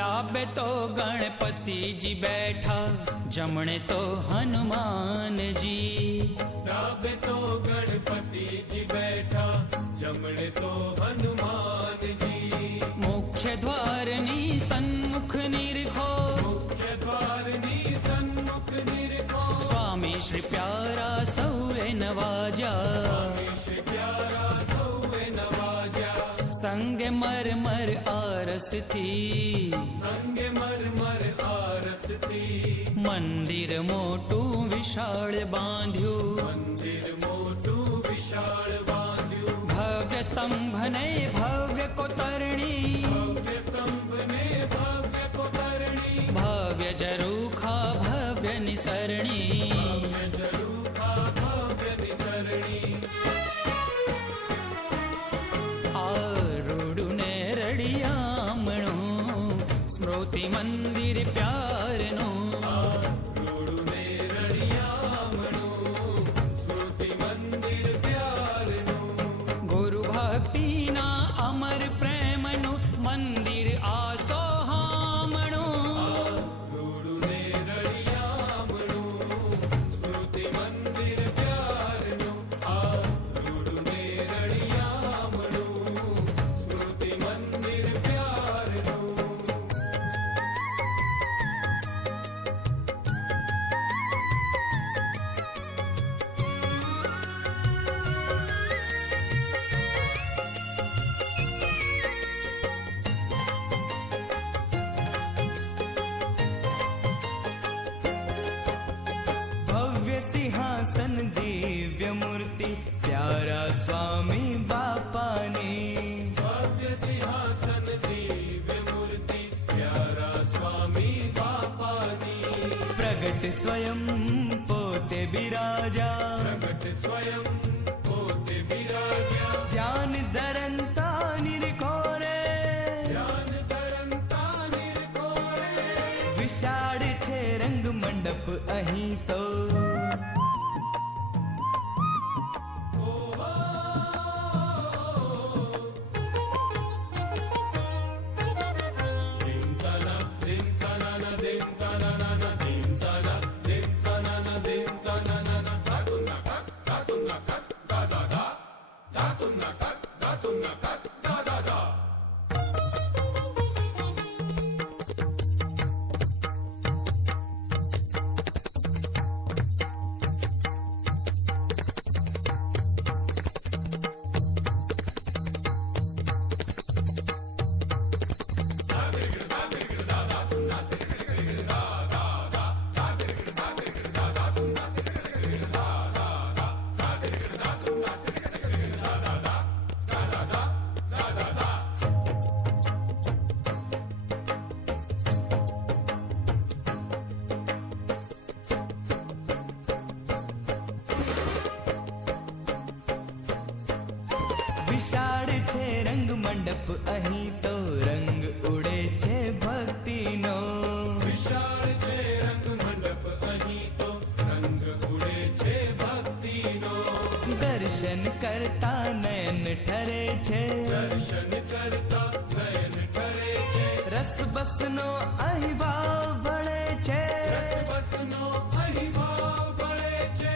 डाबे तो गणपति जी बैठा, जमणे तो हनुमान जी। डाबे तो गणपति जी बैठा, जमणे तो हनुमान जी। मुख्य द्वारनी सन्मुख निरखो, मुख्य द्वारनी सन्मुख निरखो। स्वामी श्री प्यारा सौए नवाजा, स्वामी श्री प्यारा सौए नवाजा। संग मर मर आरस थी, संग मर मर आरस थी। मंदिर मोटू विशाल बांध्यू, मंदिर मोटू विशाल बांध्यू। भव्य स्तंभ ने भव्य कोतरणी, भव्य स्तंभ ने भव्य कोतरणी। भव्य जरूखा भव्य निसरणी, भव्य जरूखा भव्य निसरणी। आरूढ़ ने रड़ियामणु, स्मृति मंदिर प्यारनु। आरूढ़ ने रड़ियामणु, स्मृति मंदिर प्यारनु। गुरु भक्ति ना अमर प्रेमनु, मंदिर आसोहामणु। आरूढ़ ने रड़ियामणु, स्मृति मंदिर प्यारनु। आरूढ़ ने रड़ियामणु, स्मृति मंदिर प्यारनु। भव्य सिंहासन दिव्य मूर्ति, प्यारा स्वामी बापा ने। भव्य सिंहासन दिव्य मूर्ति, प्यारा स्वामी बापा नी। प्रगट स्वयं पोते बिराजा, प्रगट स्वयं पोते बिराजा। ज्ञान धरंता निरखोरे, ज्ञान धरंता निरखोरे। विशाળ છે રંગ મંડપ અહીં તો। વિશાળ છે રંગ મંડપ અહીં તો, રંગ ઉડે છે ભક્તિનો। વિશાળ છે રંગ મંડપ અહીં તો, રંગ ઉડે છે ભક્તિનો। દર્શન કરતા નયન ઠરે છે, દર્શન કરતા નયન ઠરે છે। રસ બસનો અહીં ભાવ ભળે છે। રસ બસનો અહીં ભાવ ભળે છે।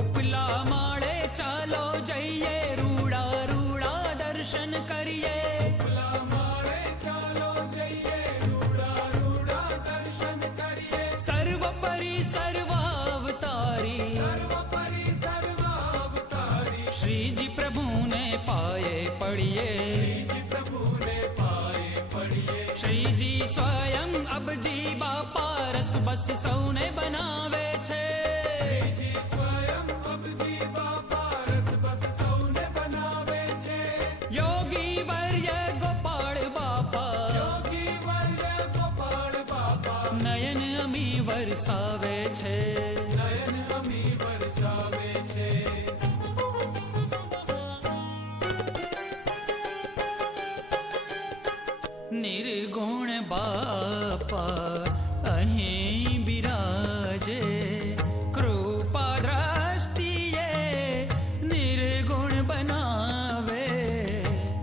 ઉપલા માળે ચાલો જઈએ, રૂડા રૂડા દર્શન કરીએ। ઉપલા માળે ચાલો જઈએ, રૂડા રૂડા દર્શન કરીએ। સર્વપરી સર્વાવતારી, સર્વપરી સર્વાવતારી, શ્રીજી પ્રભુને પાયે પડીએ। શ્રીજી પ્રભુને પાયે પડીએ। શ્રીજી સ્વયં અબજી બાપા રસ બસ સૌને બનાવે છે। શ્રીજી સ્વયં અબજી બાપા રસ બસ સૌને બનાવે છે। યોગી વર્ય ગોપાળ બાપા, યોગી વર્ય ગોપાળ બાપા, નયન અમી વરસાવે છે। નયન અમી વરસાવે છે। નિર્ગુણ બાપા અહીં બિરાજે, કૃપા દ્રષ્ટિએ નિર્ગુણ બનાવે।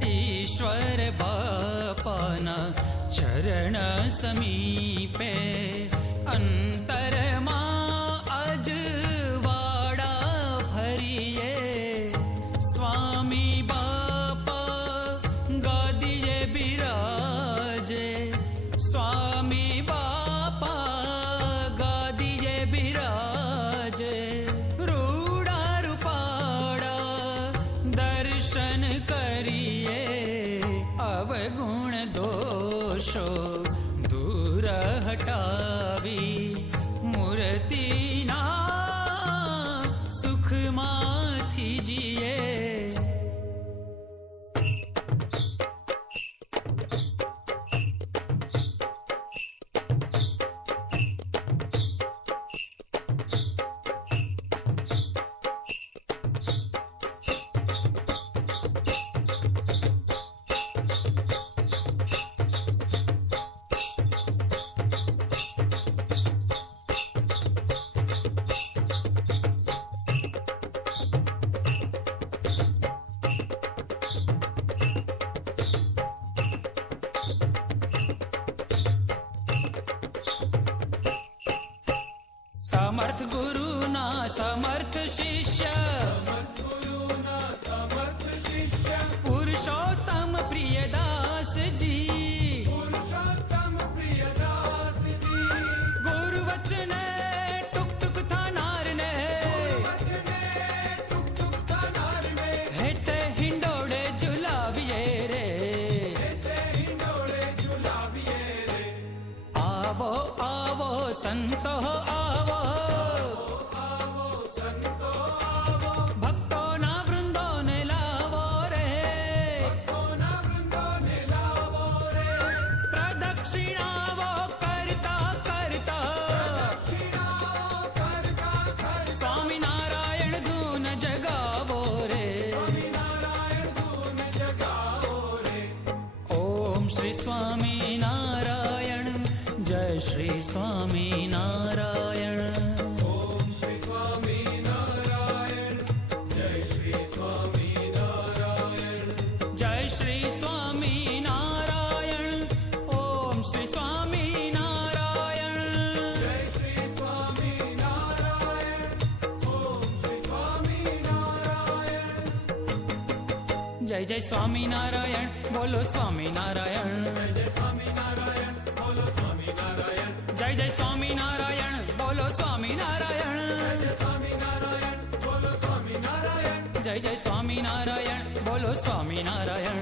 ઈશ્વર બાપાના ચરણ સમીપે અંતરમાં અજવાળા ભરીએ સ્વામી બાપા ગાદીએ બિરાજે સ્વામી બાપા ગાદીએ બિરાજે રૂડા રૂપાળા દર્શન કરીએ અવગુણ દોષો દૂર હટાવી મૂર્તિના સુખમાંથી જીએ. સમર્થ ગુરુના સમર્થ શિષ્ય પુરુષોત્તમ પ્રિયદાસજી ગુરુ વચને ટુક ટુક થનારને હેતે હિંડોળે ઝુલાવીએ રે. આવો આવો સંતો આવો ભક્તોના વૃંદોને લાવો રે. પ્રદક્ષિણાઓ કરતા કરતા સ્વામિનારાયણ ધૂન જગાવો રે. ઓમ શ્રી સ્વામિનારાયણ જય શ્રી સ્વામિનારાયણ. જય શ્રી સ્વામિનારાયણ. ઓમ શ્રી સ્વામિનારાયણ. જય જય સ્વામિનારાયણ બોલો સ્વામિનારાયણ. જય જય સ્વામિનારાયણ બોલો સ્વામિનારાયણ. જય જય સ્વામિનારાયણ બોલો સ્વામિનારાયણ. જય જય સ્વામિનારાયણ બોલો સ્વામિનારાયણ.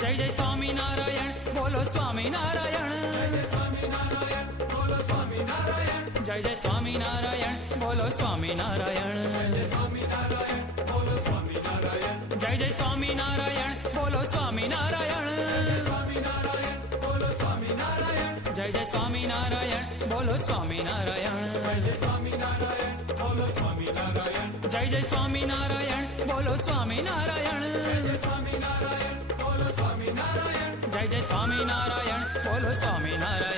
જય જય સ્વામિનારાયણ બોલો સ્વામિનારાયણ. જય જય સ્વામિનારાયણ બોલો સ્વામિનારાયણ. જય જય સ્વામિનારાયણ બોલો સ્વામિનારાયણ. જય જય સ્વામિનારાયણ બોલો સ્વામિનારાયણ. જય જય સ્વામિનારાયણ બોલો સ્વામિનારાયણ. જય જય સ્વામિનારાયણ બોલો સ્વામિનારાયણ.